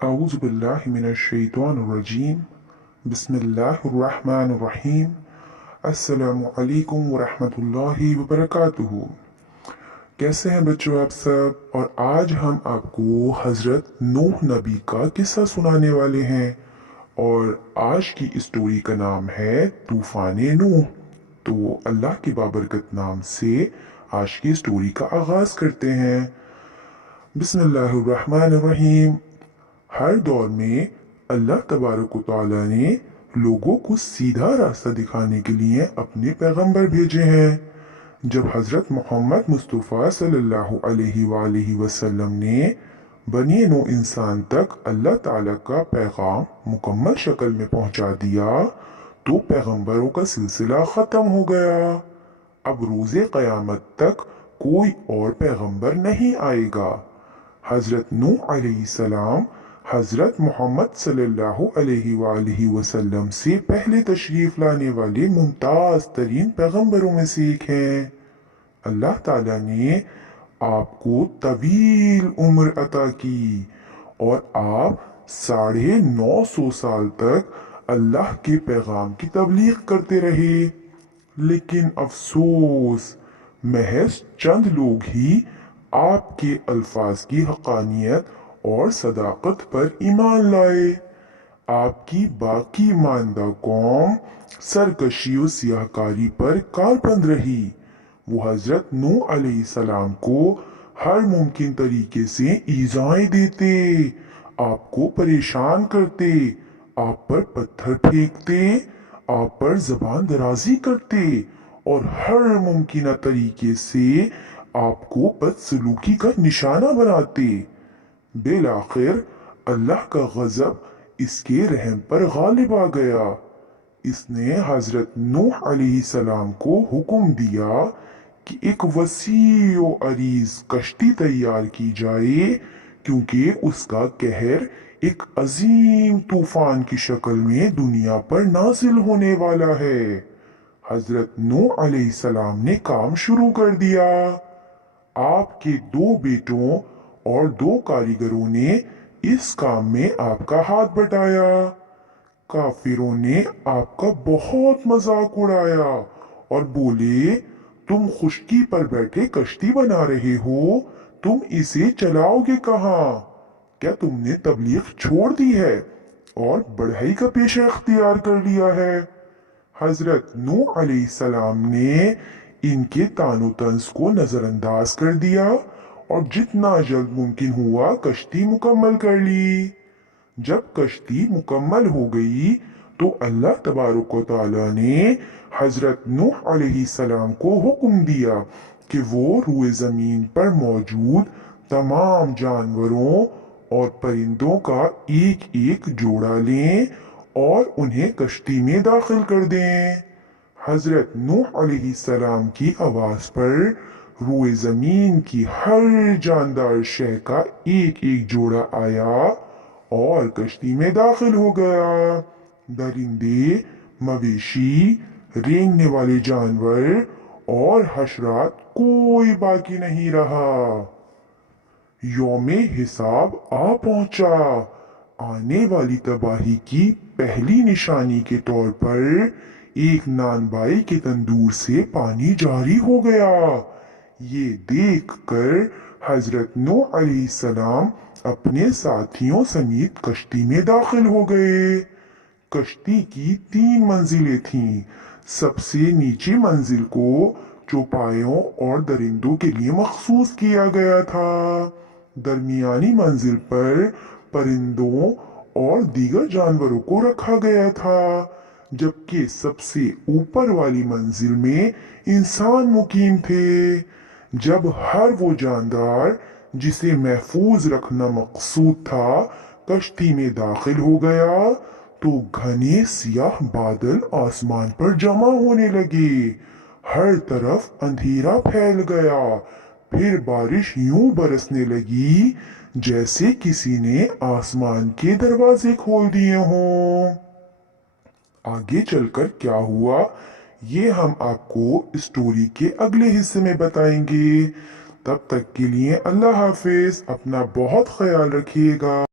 أعوذ بالله من الشيطان الرجيم بسم الله الرحمن الرحيم अस्सलामु अलैकुम वरहमतुल्लाहि वबरकातुहू। कैसे हैं बच्चों आप सब। और आज हम आपको हज़रत नूह नबी का किस्सा सुनाने वाले हैं और आज की स्टोरी का नाम है तूफान नूह। तो अल्लाह के बाबरकत नाम से आज की स्टोरी का आगाज़ करते हैं। बिस्मिल्लाहिर्रहमानिर्रहीम। हर दौर में अल्लाह तबारक व तआला ने लोगों को सीधा रास्ता दिखाने के लिए अपने पैगंबर भेजे हैं। जब हज़रत मोहम्मद मुस्तफ़ा सल्लल्लाहु अलैहि वसल्लम ने बनी नो इंसान तक अल्लाह ताला का पैगाम मुकम्मल शक्ल में पहुंचा दिया तो पैगंबरों का सिलसिला ख़त्म हो गया। अब रोज़े क़यामत तक कोई और पैगंबर नहीं आएगा। हज़रत नूह अलैहिस्सलाम हज़रत मोहम्मद सल्लल्लाहु अलैहि वसल्लम से पहले तशरीफ़ लाने वाले मुमताज़ तरीन पैगंबरों में से एक हैं। अल्लाह ताला ने आपको तवील उम्र अता की और आप 950 साल तक अल्लाह के पैगाम की तबलीग करते रहे। लेकिन अफसोस, महज चंद लोग ही आपके अल्फाज की हक़ानियत और सदाकत पर ईमान लाए। आपकी बाकी मानदा कौम सरकशी और सियाहकारी पर कारबंद रही। वो हज़रत नूह अलैहिस्सलाम को हर मुमकिन तरीके से ईज़ाएं देते, आपको परेशान करते, आप पर पत्थर फेंकते, आप पर ज़बान दराजी करते और हर मुमकिन तरीके से आपको बदसलूकी का निशाना बनाते। बिलाखिर अल्लाह का गज़ब इसके रहम पर गालिब आ गया। इसने हज़रत नूह अलैहिस्सलाम को हुक्म दिया कि एक वसी व अरीज कश्ती तैयार की जाए, क्योंकि उसका कहर एक अजीम तूफान की शक्ल में दुनिया पर नाजिल होने वाला है। हज़रत नूह अलैहिस्सलाम ने काम शुरू कर दिया। आपके 2 बेटों और 2 कारीगरों ने इस काम में आपका हाथ बटाया। काफिरों ने आपका बहुत मजाक उड़ाया और बोले, तुम खुश्की पर बैठे कश्ती बना रहे हो, तुम इसे चलाओगे कहाँ? क्या तुमने तबलीग छोड़ दी है और बढ़ाई का पेशा अख्तियार कर लिया है? हज़रत नूह अलैहिस्सलाम ने इनके तानो तंज को नज़रअंदाज कर दिया और जितना जल्द मुमकिन हुआ कश्ती मुकम्मल कर ली। जब कश्ती मुकम्मल हो गई तो अल्लाह तबारक व तआला ने हज़रत नूह अलैहिस्सलाम को हुक्म दिया कि वो रूए ज़मीन पर मौजूद तमाम जानवरों और परिंदों का एक एक जोड़ा लें और उन्हें कश्ती में दाखिल कर दें। हज़रत नूह अलैहिस्सलाम की आवाज़ पर रूए ज़मीन की हर जानदार शय का एक एक जोड़ा आया और कश्ती में दाखिल हो गया। दरिंदे, मवेशी, रेंगने वाले जानवर और हशरात कोई बाकी नहीं रहा। यौमे हिसाब आ पहुंचा। आने वाली तबाही की पहली निशानी के तौर पर एक नानबाई के तंदूर से पानी जारी हो गया। ये देखकर हज़रत नूह अलैहिस्सलाम अपने साथियों समेत कश्ती में दाखिल हो गए। कश्ती की 3 मंजिलें थीं। सबसे नीची मंजिल को चौपायों और दरिंदों के लिए मखसूस किया गया था। दरमियानी मंजिल पर परिंदों और दीगर जानवरों को रखा गया था, जबकि सबसे ऊपर वाली मंजिल में इंसान मुकीम थे। जब हर वो जानदार जिसे महफूज रखना मकसूद था कश्ती में दाखिल हो गया तो घने सियाह बादल आसमान पर जमा होने लगे। हर तरफ अंधेरा फैल गया। फिर बारिश यूं बरसने लगी जैसे किसी ने आसमान के दरवाजे खोल दिए हों। आगे चलकर क्या हुआ ये हम आपको स्टोरी के अगले हिस्से में बताएंगे। तब तक के लिए अल्लाह हाफिज। अपना बहुत ख्याल रखिएगा।